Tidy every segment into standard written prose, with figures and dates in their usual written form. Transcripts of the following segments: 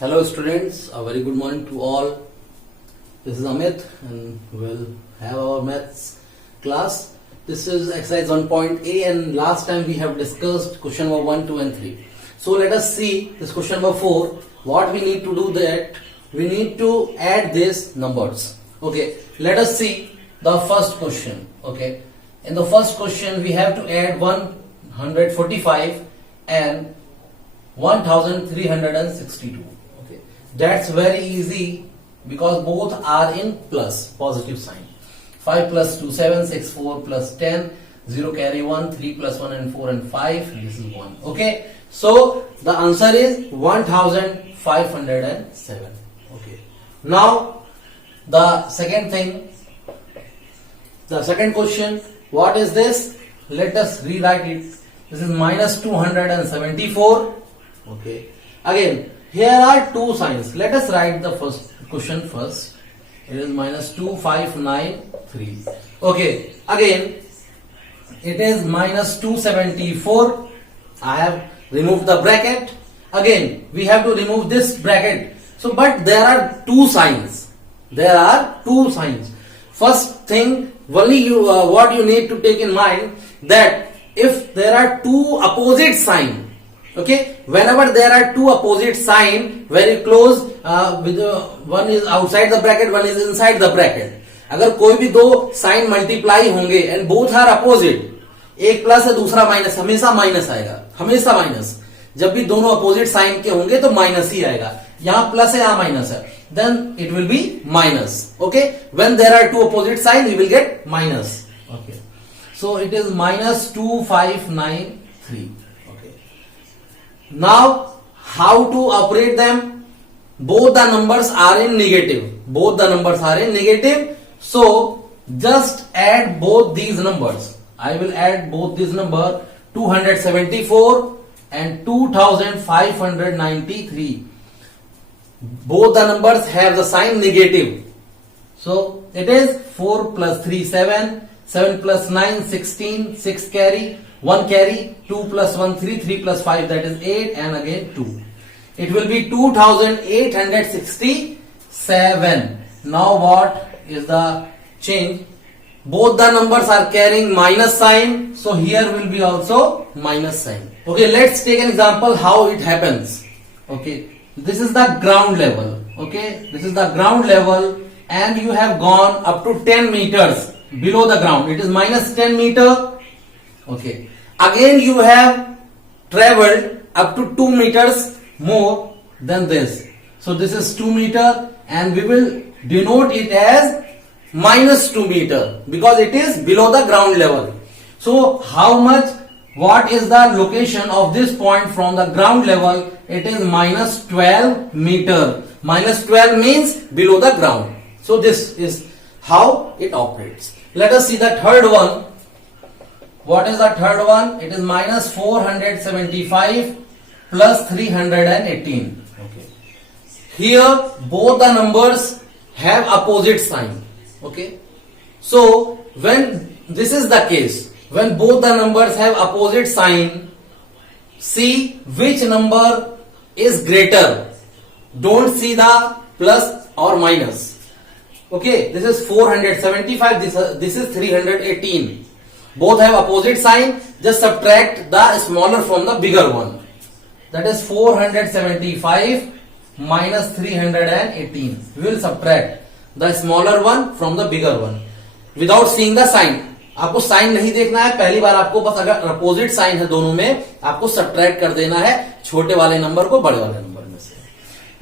Hello students, a very good morning to all. This is Amit and we'll have our maths class. This is exercise 1.A and last time we have discussed question number 1, 2 and 3. So let us see this question number 4. What we need to do that we need to add these numbers. Okay, let us see the first question. Okay, in the first question we have to add 145 and 1362. Okay, that's very easy because both are in plus positive sign. 5 plus 2 7 6 4 plus 10 0 carry 1 3 plus 1 and 4 and 5 this is 1. Okay, so the answer is 1507. Okay, now the second thing, the second question, what is this? Let us rewrite it. This is minus 274. Okay, again here are two signs. Let us write the first question first. It is minus 2593. Okay, again it is minus 274. I have removed the bracket. Again we have to remove this bracket. So but there are two signs. There are two signs. First thing, only you what you need to take in mind that if there are two opposite signs, okay, whenever there are two opposite sign very close, with one is outside the bracket, one is inside the bracket, अगर कोई भी दो sign multiply होंगे and both are opposite, एक plus है दूसरा minus, हमेशा minus आएगा, हमेशा माइनस. जब भी दोनों अपोजिट साइन के होंगे तो माइनस ही आएगा. यहाँ प्लस है यहाँ माइनस है, then it will be minus. Okay, when there are two opposite signs we will get minus. Okay, so it is minus 2593. Okay, now how to operate them? Both the numbers are in negative. Both the numbers are in negative. So just add both these numbers. I will add both these numbers 274 and 2593. Both the numbers have the sign negative. So it is 4 plus 3 7, 7 plus 9 16, 6 carry, 1 carry, 2 plus 1 3, 3 plus 5 that is 8 and again 2. It will be 2867. Now what is the change? Both the numbers are carrying minus sign, so here will be also minus sign. Okay, let's take an example how it happens. Okay, this is the ground level. Okay, this is the ground level and you have gone up to 10 meters below the ground. It is minus 10 meter. Okay, again you have traveled up to 2 meters more than this. So this is 2 meter and we will denote it as minus 2 meter because it is below the ground level. So how much, what is the location of this point from the ground level? It is minus 12 meter. Minus 12 means below the ground. So this is how it operates. Let us see the third one. What is the third one? It is minus 475 plus 318. Okay. Here both the numbers have opposite sign. Okay. So when this is the case, when both the numbers have opposite sign, see which number is greater. Don't see the plus or minus. Okay, this is 475, this is 318. Both have opposite sign. Just subtract the smaller from the bigger one. That is 475 minus 318. We will subtract the smaller one from the bigger one without seeing the sign. आपको sign नहीं देखना है, पहली बार आपको बस अगर opposite sign है दोनों में आपको सब्ट्रैक्ट कर देना है छोटे वाले नंबर को बड़े वाले नंबर में से.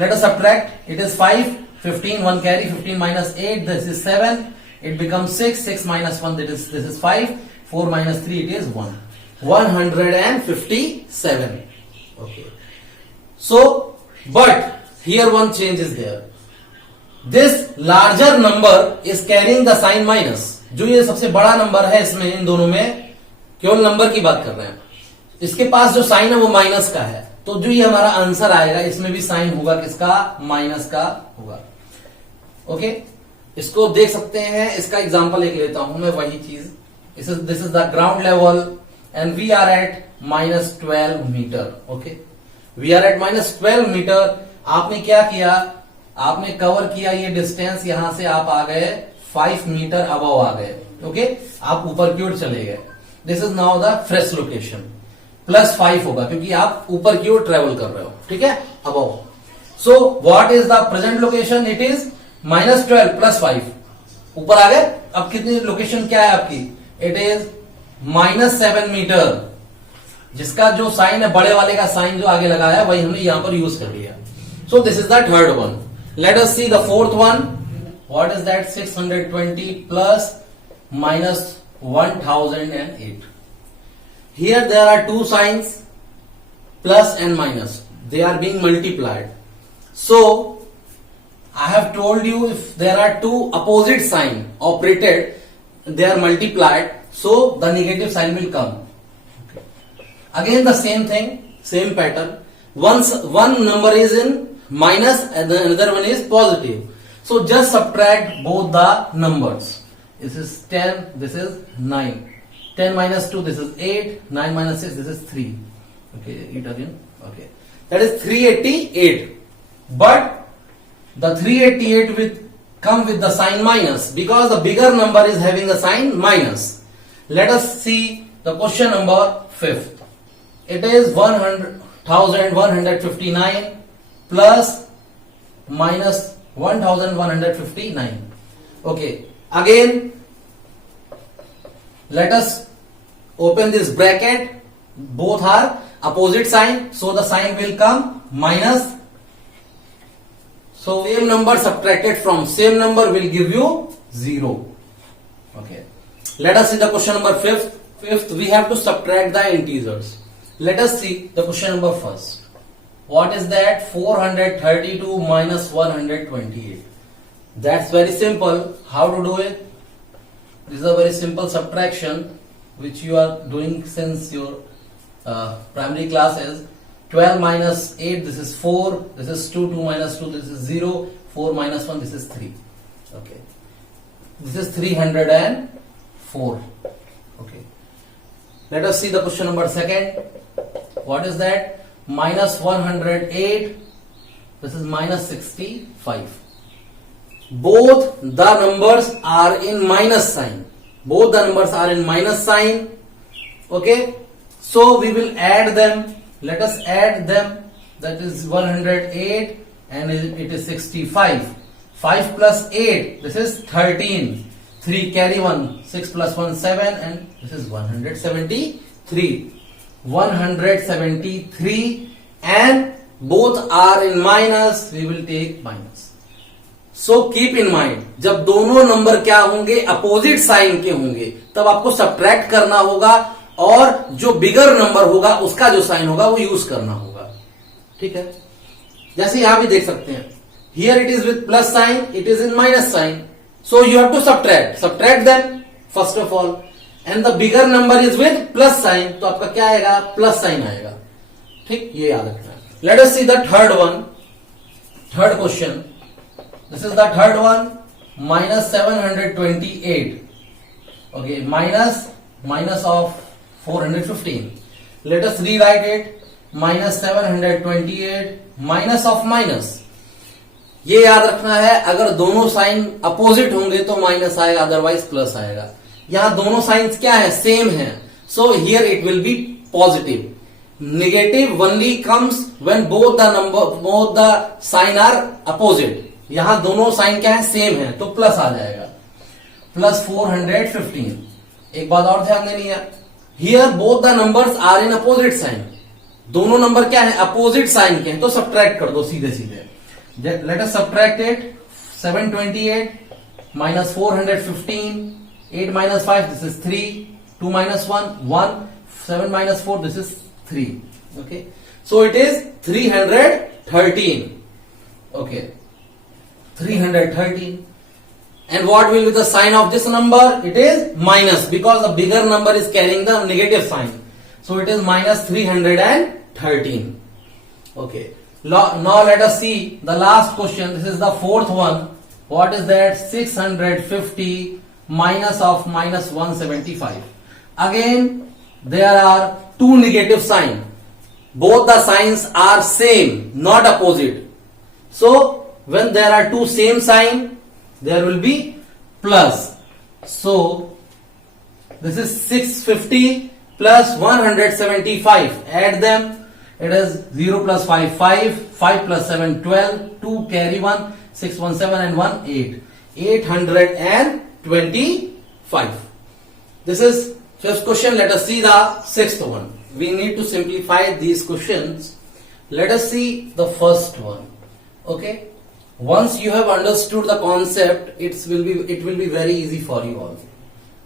Let us subtract. It is 5 15 1 carry, 15 minus 8 this is 7, it becomes 6, 6 minus 1 this is 5, 4 minus 3 it is 1. 157. Okay, so but here one change is there. This larger number is carrying the sign minus. जो ये सबसे बड़ा number है इसमें, इन दोनों में केवल number की बात कर रहे हैं, इसके पास जो साइन है वो माइनस का है. तो जो ये हमारा आंसर आएगा इसमें भी साइन होगा किसका? माइनस का होगा. ओके, इसको देख सकते हैं. इसका एग्जांपल एक लेता हूं मैं, वही चीज. This is the ground level and we are at minus 12 meter. Okay, we are at minus 12 meter. आपने क्या किया, आपने कवर किया ये डिस्टेंस, यहां से आप आ गए 5 मीटर अबव आ गए। ओके, आप ऊपर की ओर चले गए। This is now the fresh location. +5 होगा क्योंकि आप ऊपर की ओर ट्रेवल कर रहे हो, ठीक है, above. So what is the present location? It is -12 +5, ऊपर आ गए। अब कितनी लोकेशन क्या है आपकी? इट इज -7 मीटर, जिसका जो साइन है, बड़े वाले का साइन जो आगे लगाया वही हमने यहां पर यूज कर लिया। So this is the third one. Let us see the fourth one. What is that? 620 plus -1008. Here there are two signs, plus and minus. They are being multiplied. So I have told you, if there are two opposite sign operated, they are multiplied, so the negative sign will come. Again the same thing, same pattern. One number is in minus and the another one is positive. So just subtract both the numbers. This is 10, this is 9. 10 minus 2, this is 8. 9 minus 6, this is 3. Okay, it again. Okay, that is 388. But the 388 will come with the sign minus because the bigger number is having a sign minus. Let us see the question number 5th. It is 1159 plus minus 1159. Okay, again let us open this bracket. Both are opposite sign, so the sign will come minus. So same number subtracted from same number will give you 0. Okay, let us see the question number 5th. We have to subtract the integers. Let us see the question number first. What is that? 432 minus 128. That's very simple. How to do it? This is a very simple subtraction which you are doing since your primary classes. 12 minus 8, this is 4, this is 2, 2 minus 2, this is 0, 4 minus 1, this is 3. Okay, this is 304. Okay, let us see the question number 2nd. What is that? Minus 108, this is minus 65. Both the numbers are in minus sign. Both the numbers are in minus sign. Okay, so we will add them. Let us add them. That is 108 and it is 65. 5 plus 8, this is 13. 3 carry 1, 6 plus 1 7, and this is 173. 173, and both are in minus, we will take minus. So keep in mind, जब दोनों number क्या होंगे, opposite sign के होंगे, तब आपको subtract करना होगा और जो बिगर नंबर होगा उसका जो साइन होगा वो यूज करना होगा। ठीक है, जैसे यहां भी देख सकते हैं, here it is with plus sign, it is in minus sign, so you have to subtract them first of all, and the bigger number is with plus sign, तो आपका क्या आएगा, प्लस साइन आएगा। ठीक, ये याद रखना है। Let us see the third one, third question, this is the third one, minus 728. Okay, minus of 415. Let us rewrite it. Minus 728 minus of minus. ये याद रखना है, अगर दोनों साइन अपोजिट होंगे तो माइनस आएगा, अदरवाइज प्लस आएगा। यहां दोनों साइंस क्या है, सेम है, so here it will be positive. Negative only comes when both the sign are opposite. यहां दोनों साइन क्या है, सेम है, तो प्लस आ जाएगा, प्लस 415। एक बात और ध्यान देनी है, here both the numbers are in opposite sign. दोनों नंबर क्या है, अपोजिट साइन के हैं, तो सब्ट्रैक्ट कर दो सीधे सीधे। Let us subtract it. 728 minus 415, 8 minus 5, this is 3, 2 minus 1, 1, 7 minus 4, this is 3. Okay, so it is 313. Okay, 313. And what will be the sign of this number? It is minus, because the bigger number is carrying the negative sign. So it is minus 313. Okay. Now let us see the last question. This is the fourth one. What is that? 650 minus of minus 175. Again, there are two negative signs. Both the signs are same, not opposite. So when there are two same sign, there will be plus. So this is 650 plus 175. Add them. It is 0 plus 5, 5. 5 plus 7, 12. 2 carry 1. 6, 1, 7 and 1, 8. 825. This is fifth question. Let us see the sixth one. We need to simplify these questions. Let us see the first one. Okay. Once you have understood the concept, it will be very easy for you all.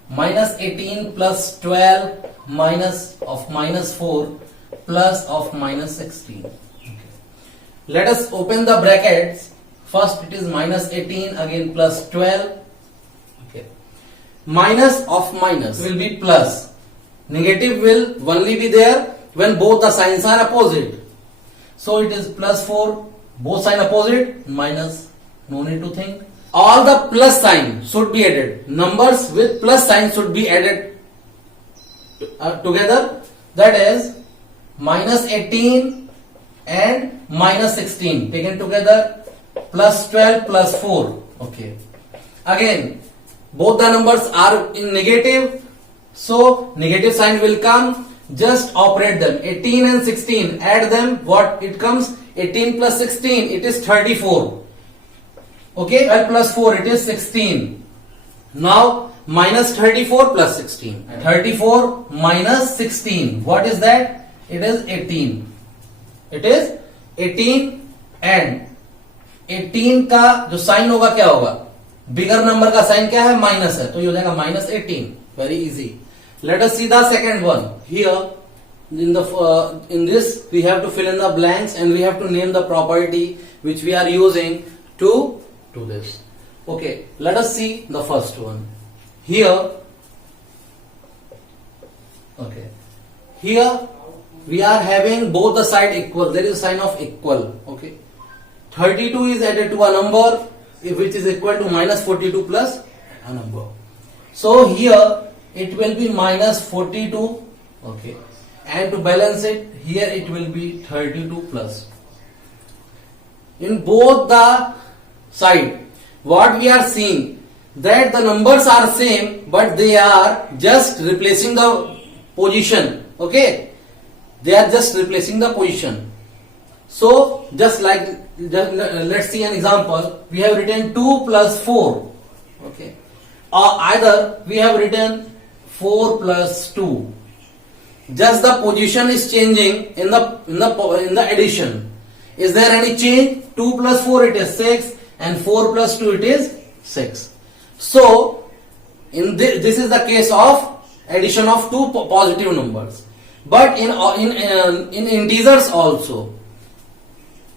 Minus 18 plus 12 minus of minus 4 plus of minus 16. Okay. Let us open the brackets. First it is minus 18 again plus 12. Okay. Minus of minus will be plus. Negative will only be there when both the signs are opposite. So it is plus 4. Both sign opposite, minus. No need to think. All the plus sign should be added. Numbers with plus sign should be added together. That is minus 18 and minus 16 taken together, plus 12 plus 4. Okay. Again, both the numbers are in negative, so negative sign will come. Just operate them. 18 and 16, add them. What it comes? 18 plus 16, it is 34. Okay, 12 plus 4, it is 16. Now minus 34 plus 16. 34 minus 16, what is that? It is 18. It is 18 and 18 का जो sign होगा क्या होगा? Bigger number का sign क्या है? Minus है, तो ये हो जाएगा minus 18. Very easy. Let us see the second one. Here in this we have to fill in the blanks and we have to name the property which we are using to do this. Okay, let us see the first one. Here we are having both the side equal. There is a sign of equal. Okay, 32 is added to a number which is equal to minus 42 plus a number. So here it will be minus 42. Okay, and to balance it, here it will be 32 plus. In both the side, what we are seeing, that the numbers are same, but they are just replacing the position. Okay, they are just replacing the position. So just let's see an example. We have written 2 plus 4. Okay, or either we have written 4 plus 2. Just the position is changing in the addition. Is there any change? 2 plus 4 it is 6 and 4 plus 2 it is 6. So in this is the case of addition of two positive numbers. But in integers also,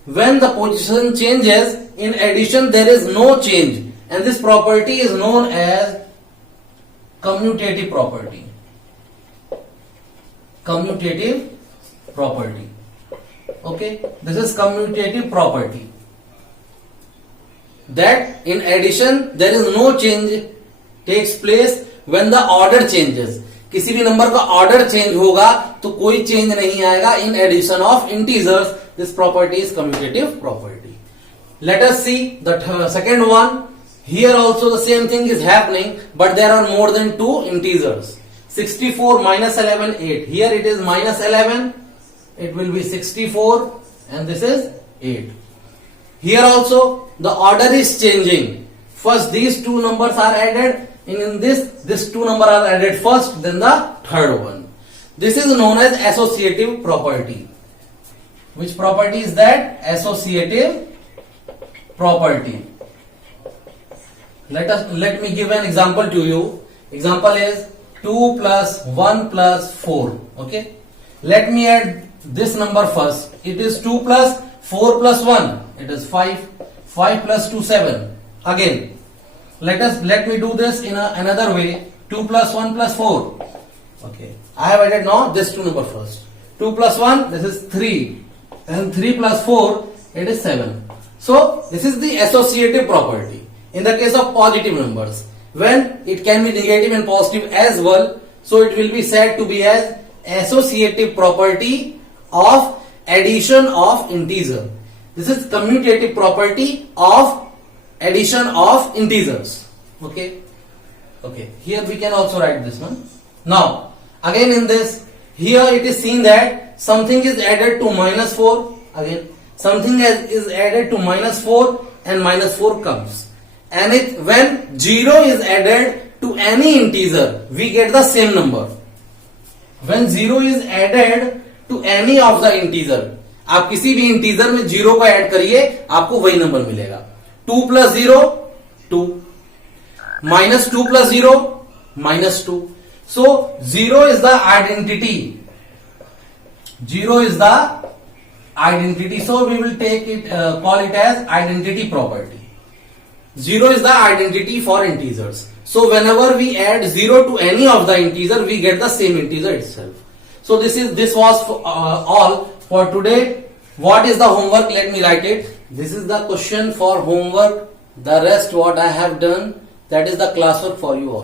when the position changes, in addition there is no change, and this property is known as commutative property. Commutative property. Okay, this is commutative property. That in addition there is no change takes place when the order changes. किसी भी number का order change होगा तो कोई change नहीं आएगा in addition of integers. This property is commutative property. Let us see the second one. Here also the same thing is happening, but there are more than two integers. 64 minus 11, 8. Here it is minus 11. It will be 64 and this is 8. Here also the order is changing. First these two numbers are added. In this two number are added first, then the third one. This is known as associative property. Which property is that? Associative property. Let me give an example to you. Example is 2 plus 1 plus 4. Okay. Let me add this number first. It is 2 plus 4 plus 1. It is 5. 5 plus 2, 7. Again, let me do this in another way. 2 plus 1 plus 4. Okay. I have added now this two number first. 2 plus 1, this is 3. And 3 plus 4, it is 7. So, this is the associative property. In the case of positive numbers, when it can be negative and positive as well, so it will be said to be as associative property of addition of integer. This is commutative property of addition of integers. Okay. Here we can also write this one. Now, again in this, here it is seen that something is added to -4. Again, something is added to -4 and -4 comes. And when 0 is added to any integer, we get the same number. When 0 is added to any of the integer, आप किसी भी integer में 0 को add करिए, आपको वही number मिलेगा. 2 plus 0, 2. -2 plus 0, -2. So 0 is the identity. 0 is the identity. So we will take it, call it as identity property. 0 is the identity for integers. So whenever we add 0 to any of the integer, we get the same integer itself. So this was all for today. What is the homework? Let me write it. This is the question for homework. The rest what I have done, that is the classwork for you all.